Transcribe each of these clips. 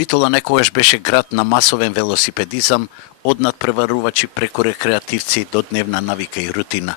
Битола некогаш беше град на масовен велосипедизам, од надпреварувачи преку рекреативци до дневна навика и рутина.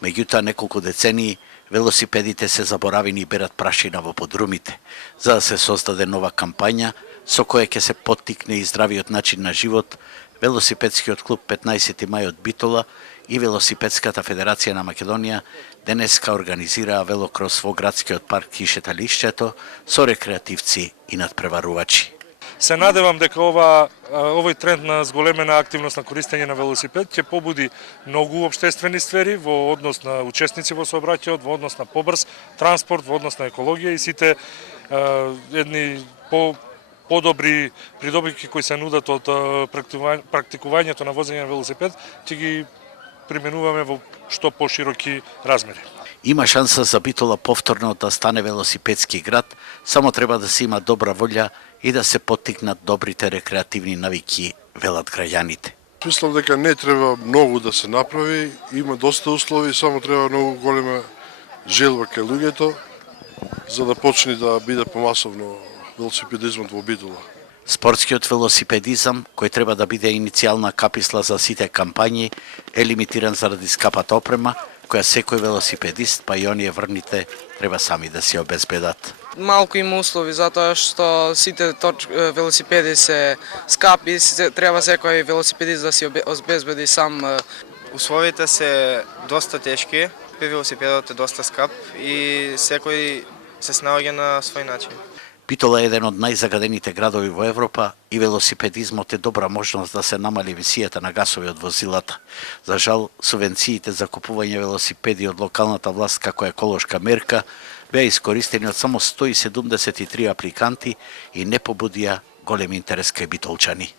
Меѓутоа неколку децении велосипедите се заборавени и берат прашина во подрумите, за да се создаде нова кампања со која ќе се поттикне и здравиот начин на живот. Велосипедскиот клуб 15 мај од Битола и Велосипедската федерација на Македонија денеска организираа велокрос во градскиот парк и шеталиштето со рекреативци и надпреварувачи. Се надевам дека овој тренд на зголемена активност на користење на велосипед ќе побуди многу обштествени сфери во однос на учесници во сообраќајот, во однос на побрз транспорт, во однос на екологија и сите едни подобри придобивки кои се нудат од практикувањето на возење на велосипед, ќе ги применуваме во што пошироки размери. Има шанса за Битола повторно да стане велосипедски град, само треба да се има добра волја и да се поттикнат добрите рекреативни навики, велат граѓаните. Мислам дека не треба многу да се направи, има доста услови, само треба многу голема желба кај луѓето за да почне да биде помасовно велосипедизмот во Битола. Спортскиот велосипедизам, кој треба да биде иницијална каписла за сите кампањи, е лимитиран заради скапата опрема, која секој велосипедист, па и оние врните, треба сами да си обезбедат. Малку има услови, затоа што сите велосипеди се скапи, треба секој велосипедист да си обезбеди сам. Условите се доста тешки, велосипедот е доста скап и секој се снаоѓа на свој начин. Битола е еден од најзагадените градови во Европа и велосипедизмот е добра можност да се намали емисијата на гасови од возилата. За жал, субвенциите за купување велосипеди од локалната власт како еколошка мерка беа искористени од само 173 апликанти и не побудија голем интерес кај битолчани.